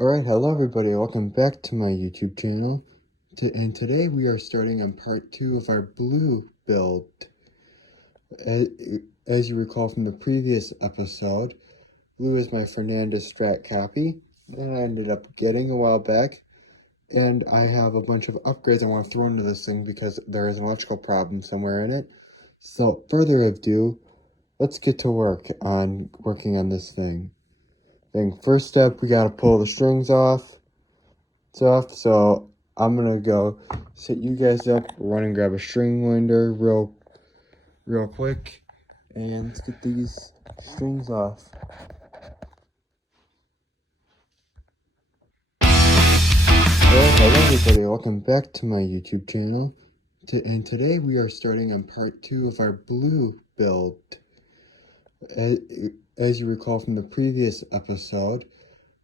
Alright, hello everybody, welcome back to my YouTube channel. And today we are starting on part 2 of our blue build. As you recall from the previous episode, blue is my Fernandez Strat copy that I ended up getting a while back. And I have a bunch of upgrades I want to throw into this thing because there is an electrical problem somewhere in it. So, further ado, let's get to working on this thing. First step, we gotta pull the strings off. So I'm gonna go set you guys up, run and grab a string winder real quick, and let's get these strings off. Well, hello everybody, welcome back to my YouTube channel. And today we are starting on part 2 of our blue build. As you recall from the previous episode,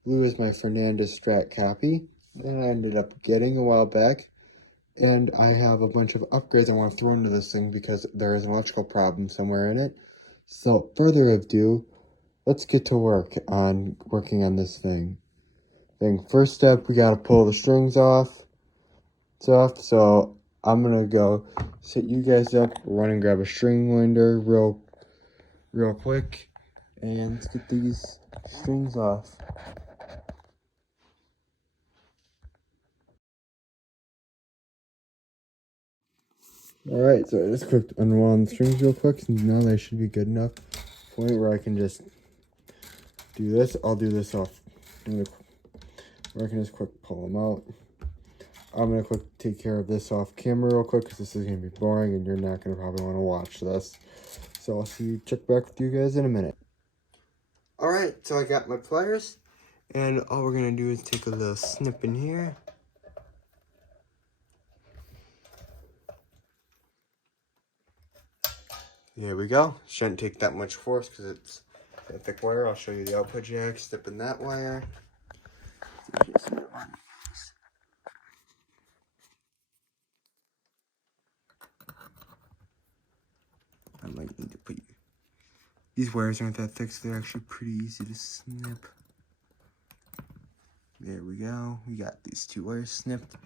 blue is my Fernandez Strat copy that I ended up getting a while back. And I have a bunch of upgrades I want to throw into this thing because there is an electrical problem somewhere in it. So, further ado, let's get to working on this thing. First step, we gotta pull the strings off. So I'm gonna go set you guys up, run and grab a string winder real quick, and let's get these strings off. Alright, so I just quick unwound the strings real quick, and now they should be good enough. Point where I can just do this. I'll do this off. I can just quick pull them out. I'm gonna quick take care of this off camera real quick because this is gonna be boring and you're not gonna probably want to watch this. So I'll check back with you guys in a minute. Alright, so I got my pliers, and all we're gonna do is take a little snip in here. There we go. Shouldn't take that much force because it's a thick wire. I'll show you the output jack, snip in that wire. I might need to put you. These wires aren't that thick, so they're actually pretty easy to snip. There we go. We got these two wires snipped.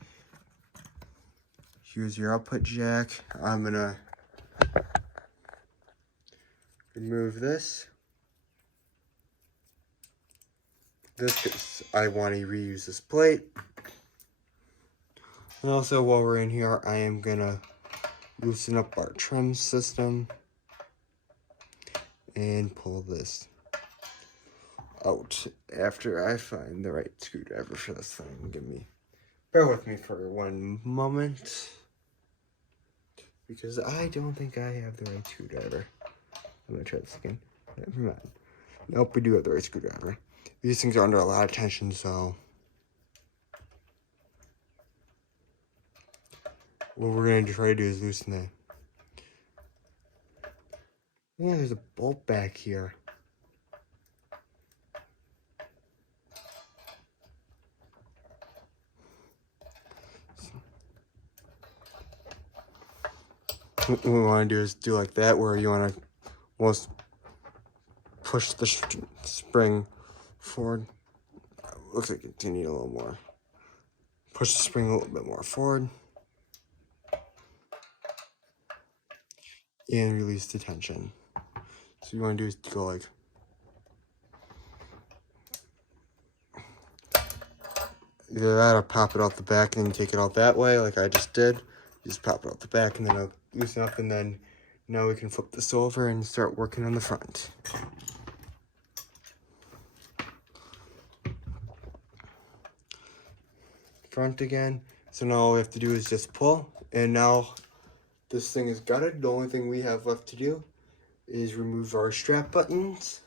Here's your output jack. I'm gonna remove this. Because I want to reuse this plate. And also, while we're in here, I am gonna loosen up our trim system and pull this out after I find the right screwdriver for this thing. Bear with me for one moment because I don't think I have the right screwdriver. I'm gonna try this again. Never mind. Nope, we do have the right screwdriver. These things are under a lot of tension, so what we're gonna try to do is loosen that. Yeah, there's a bolt back here. What we want to do is do like that, where you want to almost push the spring forward. Looks like you need a little more. Push the spring a little bit more forward. And release the tension. So you want to do is go like either that or pop it out the back and then take it out that way like I just did. Just pop it out the back and then it'll loosen up, and then now we can flip this over and start working on the front. Front again. So now all we have to do is just pull, and now this thing is gutted. The only thing we have left to do is remove our strap buttons,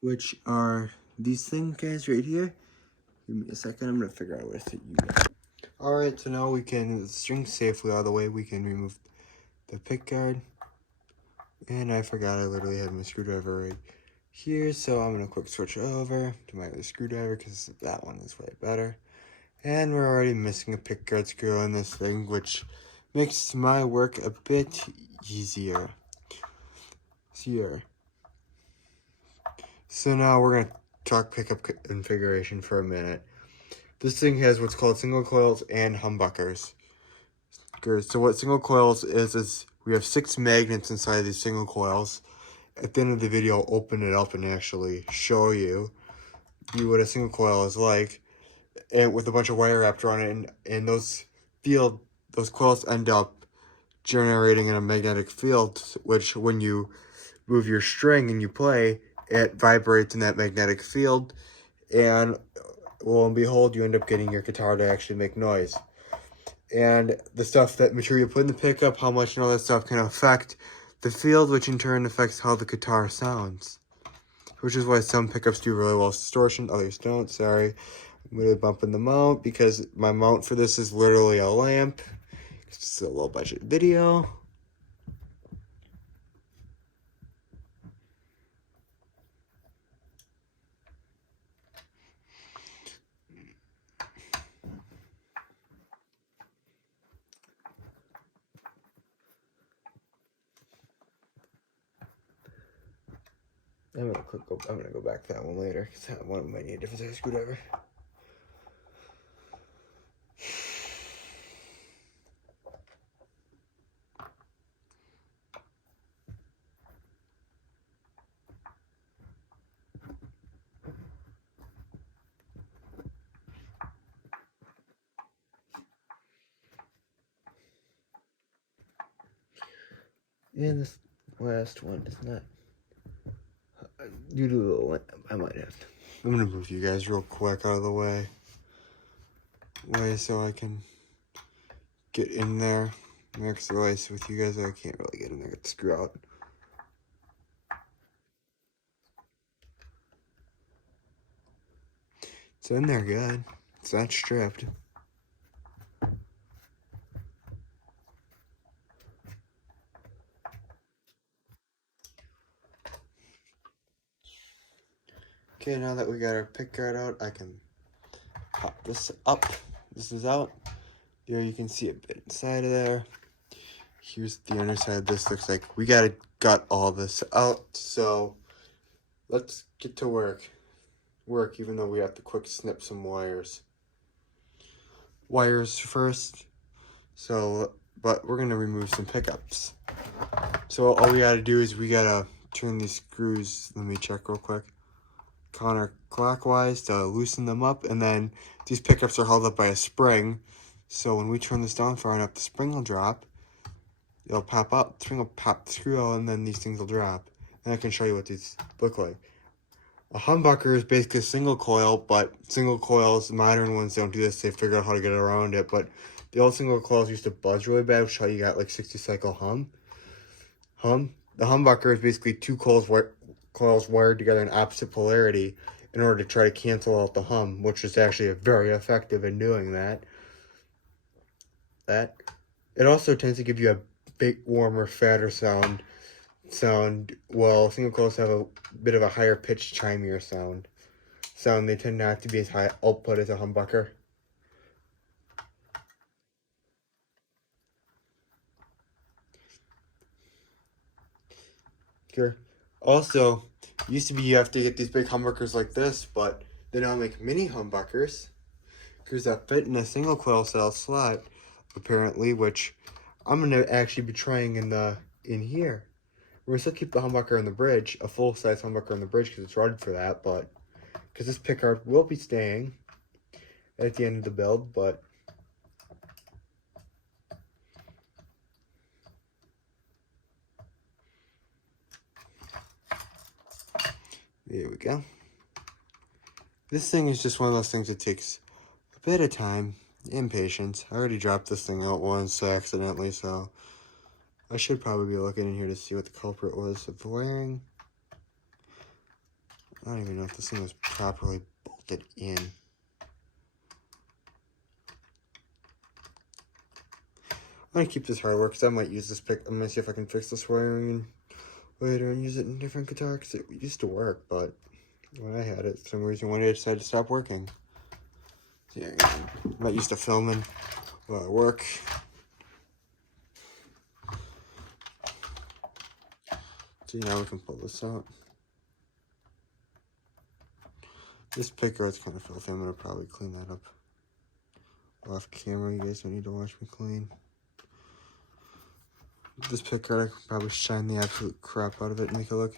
which are these things guys right here. Give me a second, I'm gonna figure out where to fit you guys. Alright, so now we can, the string safely out of the way, we can remove the pick guard. And I forgot I literally had my screwdriver right here, so I'm gonna quick switch over to my other screwdriver because that one is way better. And we're already missing a pick guard screw on this thing, which makes my work a bit easier. So now we're gonna talk pickup configuration for a minute. This thing has what's called single coils and humbuckers. So what single coils is we have 6 magnets inside these single coils. At the end of the video, I'll open it up and actually show you what a single coil is like, and with a bunch of wire wrapped around it, and those coils end up generating in a magnetic field, which when you move your string and you play, it vibrates in that magnetic field, and lo and behold, you end up getting your guitar to actually make noise. And the stuff, that material you put in the pickup, how much and all that stuff can affect the field, which in turn affects how the guitar sounds. Which is why some pickups do really well with distortion, others don't. Sorry, I'm really bumping the mount because my mount for this is literally a lamp. It's a low budget video. I'm gonna go back to that one later because that one might need a different size screwdriver. And this last one is not. Due to the lamp, I might have to. I'm gonna move you guys real quick out of the way so I can get in there. Next device with you guys, I can't really get in there. Get the screw out. It's in there good. It's not stripped. Okay, now that we got our pick guard out, I can pop this up. This is out. There you can see a bit inside of there. Here's the underside. This looks like we gotta gut all this out. So let's get to work. Even though we have to quick snip some wires. Wires first. So, but we're gonna remove some pickups. So all we gotta do is we gotta turn these screws. Let me check real quick. Counterclockwise to loosen them up, and then these pickups are held up by a spring. So when we turn this down far enough, the spring will drop. It'll pop up, the spring will pop the screw out, and then these things will drop. And I can show you what these look like. A humbucker is basically a single coil, but single coils, modern ones don't do this. They figure out how to get around it. But the old single coils used to buzz really bad, which is how you got like 60 cycle hum. The humbucker is basically 2 coils wired together in opposite polarity in order to try to cancel out the hum, which is actually very effective in doing that. It also tends to give you a big, warmer, fatter sound. Well, single coils have a bit of a higher pitched, chimier sound. They tend not to be as high output as a humbucker. Here. Also, used to be you have to get these big humbuckers like this, but they now make mini humbuckers because that fit in a single coil cell slot, apparently, which I'm gonna actually be trying in here. We're gonna still keep the humbucker on the bridge, a full size humbucker on the bridge because it's rated for that, but because this pickguard will be staying at the end of the build, but there we go. This thing is just one of those things that takes a bit of time and patience. I already dropped this thing out once accidentally, so I should probably be looking in here to see what the culprit was of the wiring. I don't even know if this thing was properly bolted in. I'm gonna keep this hardware because I might use this pick. I'm gonna see if I can fix this wiring later and use it in a different guitar because it used to work, but when I had it, for some reason one day I decided to stop working. So yeah, I'm not used to filming while I work. See, now we can pull this out. This pickguard's kind of filthy. I'm going to probably clean that up off camera. You guys don't need to watch me clean. This pickguard, I could probably shine the absolute crap out of it and make it look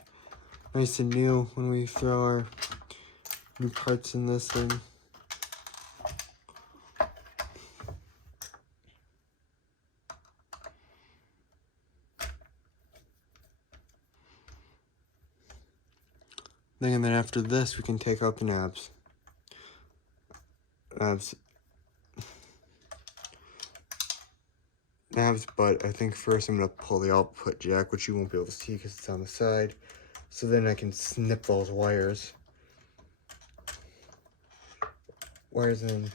nice and new when we throw our new parts in this thing. And then after this, we can take out the knobs. Knobs, but I think first I'm going to pull the output jack, which you won't be able to see because it's on the side. So then I can snip those wires. Wires, and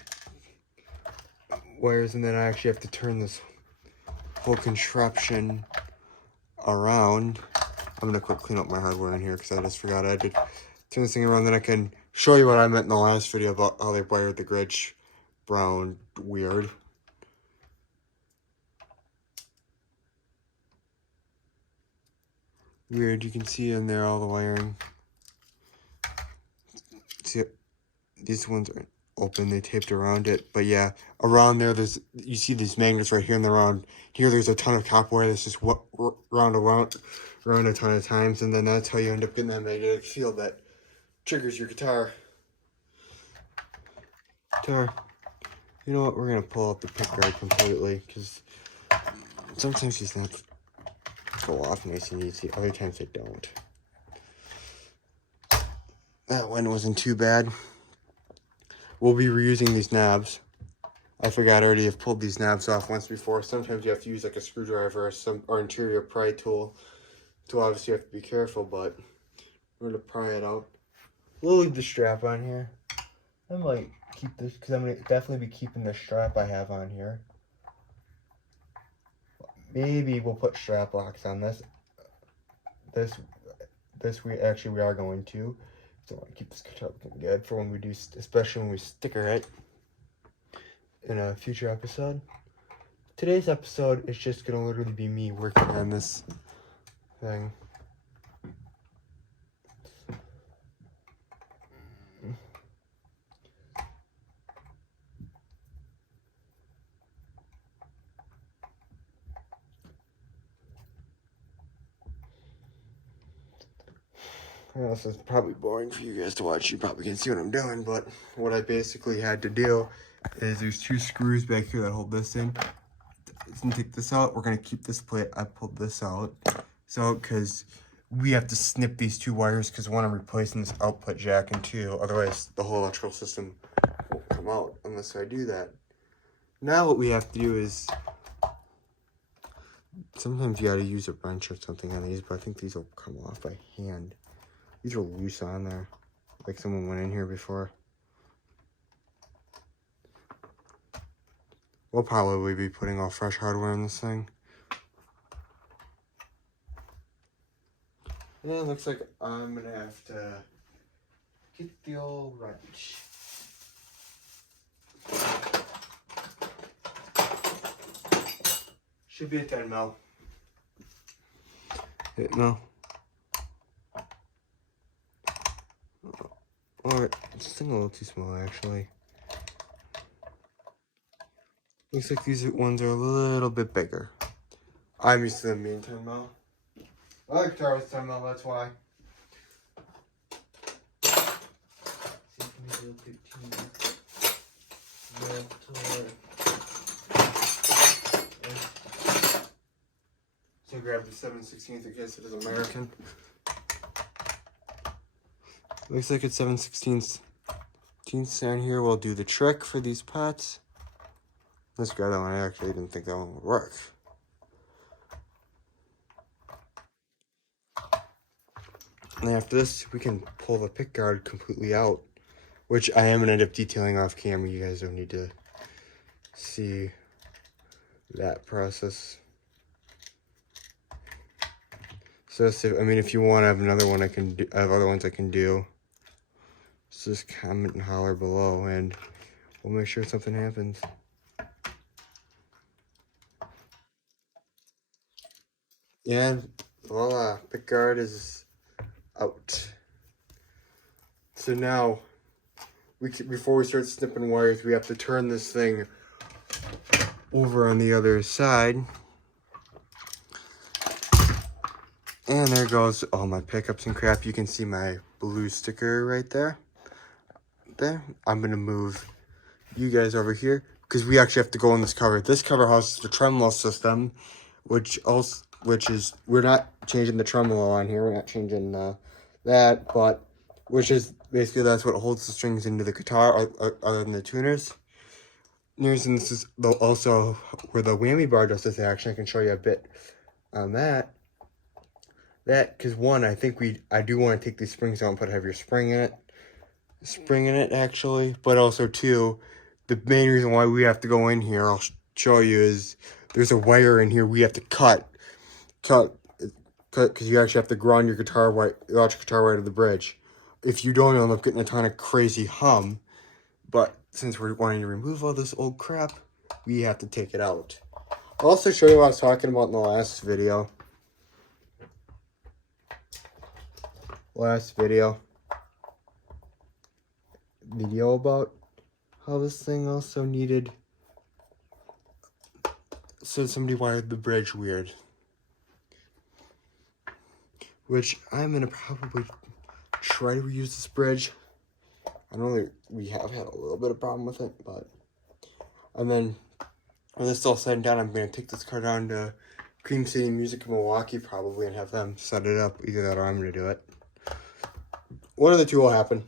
then I actually have to turn this whole contraption around. I'm going to quick clean up my hardware in here because I just forgot I had to turn this thing around. Then I can show you what I meant in the last video about how they wired the Grinch brown weird. You can see in there all the wiring. See, these ones are open, they taped around it, but yeah, around there, you see these magnets right here, and around here, there's a ton of copper wire that's just round a ton of times, and then that's how you end up getting that magnetic field that triggers your guitar. You know what? We're gonna pull up the pickguard completely because sometimes these knobs go off nice and easy, other times they don't. That one wasn't too bad. We'll be reusing these knobs. I forgot I already have pulled these knobs off once before. Sometimes you have to use like a screwdriver or interior pry tool. So obviously you have to be careful, but we're gonna pry it out. We'll leave the strap on here. I might keep this because I'm gonna definitely be keeping the strap I have on here. Maybe we'll put strap locks on this. We are going to. So I want to keep this guitar looking good for when we do, especially when we sticker it in a future episode. Today's episode is just gonna literally be me working on this thing. I know this is probably boring for you guys to watch. You probably can see what I'm doing, but what I basically had to do is there's two screws back here that hold this in. Let's take this out. We're gonna keep this plate. I pulled this out. So, because we have to snip these two wires because one, I'm replacing this output jack, and two, otherwise the whole electrical system won't come out unless I do that. Now what we have to do is, sometimes you gotta use a wrench or something on these, but I think these will come off by hand. These are loose on there, like someone went in here before. We'll probably be putting all fresh hardware in this thing. And it looks like I'm gonna have to get the old wrench. Should be a 10 mil. No. Alright, this thing a little too small actually. Looks like these ones are a little bit bigger. I'm used to them being 10 mil. I like guitar with 10 mil, that's why. So grab the 7/16, I guess it is American. Looks like it's 7/16 down here. We'll do the trick for these pots. Let's grab that one. I actually didn't think that one would work. And then after this, we can pull the pickguard completely out, which I am going to end up detailing off camera. You guys don't need to see that process. So if you want to have another one, I have other ones I can do. So just comment and holler below, and we'll make sure something happens. And voila, pickguard is out. So now before we start snipping wires, we have to turn this thing over on the other side. And there goes all my pickups and crap. You can see my blue sticker right there. I'm gonna move you guys over here because we actually have to go in this cover. This cover houses the tremolo system, which is, we're not changing the tremolo on here. We're not changing that, but which is basically that's what holds the strings into the guitar other than the tuners. And this is also where the whammy bar does this action. I can show you a bit on that. Because one, I do want to take these springs out and put a heavier spring in it actually, but also two, the main reason why we have to go in here, I'll show you, is there's a wire in here we have to cut because you actually have to ground your electric guitar wire to the bridge. If you don't, you'll end up getting a ton of crazy hum. But since we're wanting to remove all this old crap, we have to take it out. I'll also show you what I was talking about in the last video. Video about how this thing also needed, so somebody wired the bridge weird, which I'm gonna probably try to reuse this bridge. I know that we have had a little bit of problem with it, but and then when this is all said and done, I'm gonna take this car down to Cream City Music in Milwaukee probably and have them set it up. Either that or I'm gonna do it. One of the two will happen.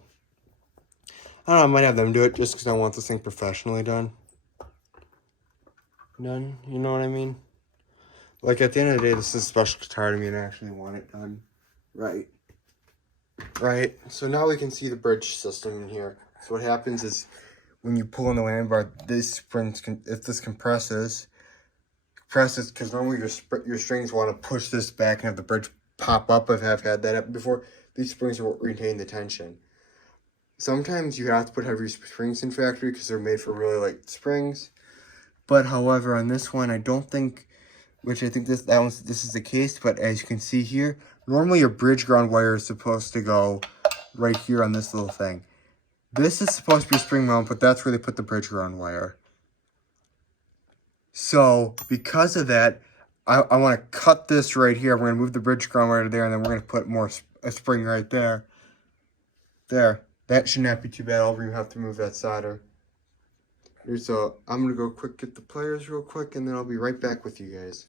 I don't know, I might have them do it just because I want this thing professionally done. You know what I mean? Like, at the end of the day, this is a special guitar to me and I actually want it done right. So now we can see the bridge system in here. So what happens is when you pull in the whammy bar, this springs, if this compresses, because normally your strings want to push this back and have the bridge pop up. I've had that happen before. These springs will retain the tension. Sometimes you have to put heavier springs in factory because they're made for really light springs. But however, on this one, I don't think, which I think this is the case. But as you can see here, normally your bridge ground wire is supposed to go right here on this little thing. This is supposed to be spring mount, but that's where they put the bridge ground wire. So because of that, I want to cut this right here. We're going to move the bridge ground wire to there, and then we're going to put a spring right there. That should not be too bad. I'll have to move that solder. I'm going to go get the pliers real quick, and then I'll be right back with you guys.